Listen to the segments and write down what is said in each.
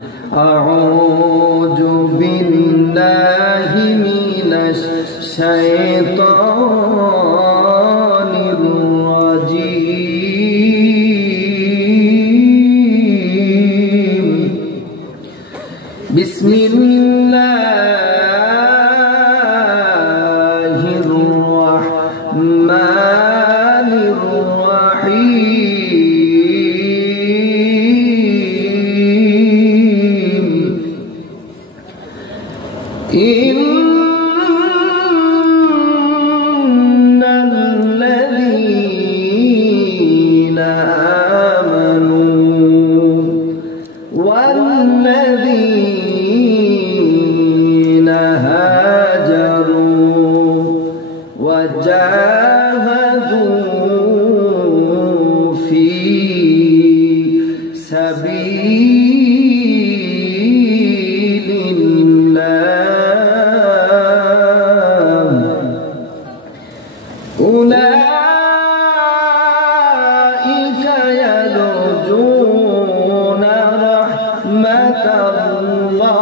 أعوذ بالله من الشيطان الرجيم بسم الله الرحمن الرحيم إن الذين آمنوا والذين هاجروا وجاهدوا في سبيل الله أولئك يرجون رحمة الله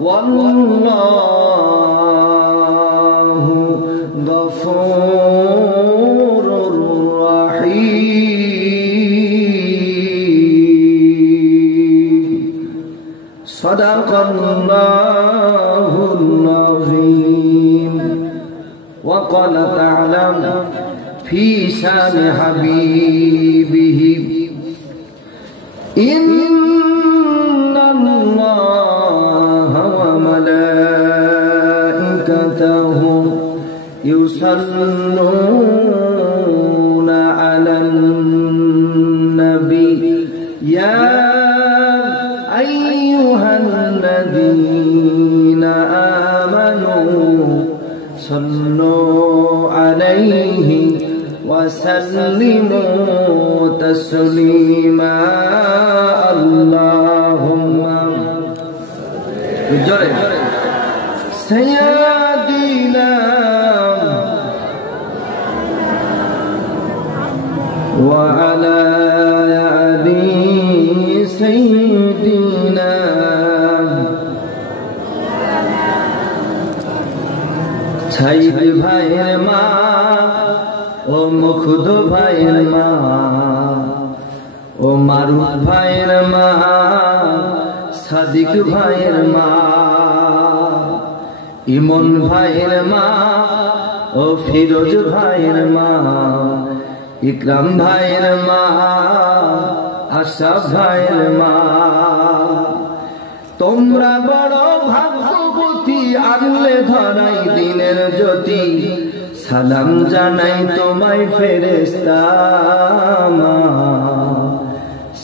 والله غفور رحيم صدق الله العظيم وقال تعالى في شان حبيبه إن الله وملائكته يصلون على النبي يا أيها الذين آمنوا صلوا عليه وسلموا تسليما اللهم سيدنا وعلى آل سيدنا সাইদ ভাইয়ের মা ও মুখুদ ভাইয়ের মা ও মারুফ ভাইয়ের মা সাদিক ভাইয়ের মা ইমন ভাইয়ের মা ও ফিরোজ ভাইয়ের মা ইকরাম ভাইয়ের মা আশরাফ ভাইয়ের মা তোমরা বড় ভাগ্যবতী আনলে ধরাই দিনের জ্যোতি সালাম জানাই তোমায় ফেরেশতা মা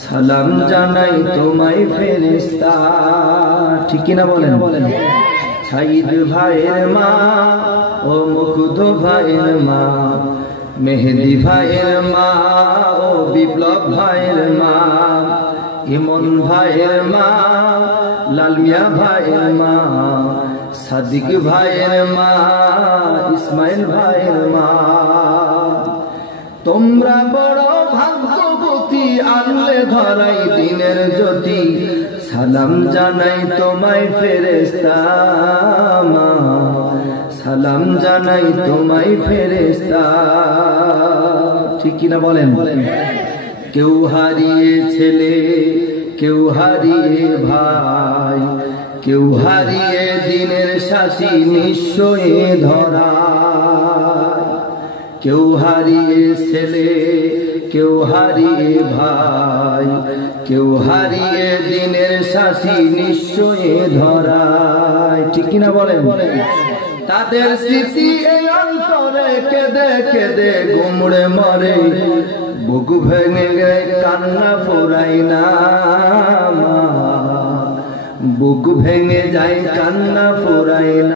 সালাম জানাই তোমায় ফেরেশতা ঠিক কি না বলেন সাইদ ভাইয়ের মা ও মুকুদ ভাইয়ের মা মেহেদি ভাইয়ের মা ও বিপ্লব ভাইয়ের মা ইমন ভাইয়ের মা লালমিয়া ভাইয়ের মা সাদিক ভাইয়ের মা ইসমাইল ভাইয়ের মা তোমরা বড় ভাগ্যবতী আনলে ধরাই দিনের জ্যোতি সালাম জানাই তোমায় ফেরেশতা মা সালাম জানাই তোমায় ফেরেশতা ঠিক কি না বলেন কেউ হারিয়ে ছেলে কেউ হারিয়ে ভাই কেউ হারিয়ে দিনের সাথী নিশ্চয়ই ধরা কেউ হারিয়ে ছেলে কেউ হারিয়ে ভাই কেউ হারিয়ে দিনের সাথী নিশ্চয়ই ধরা ঠিক কিনা বলেন তাদের স্মৃতি এই অন্তরে কেঁদে কেঁদে গুমড়ে মরে বুক ভেঙে গে কান্না ফুরাই না বুক ভেঙে যায় কান্না ফুরাই না।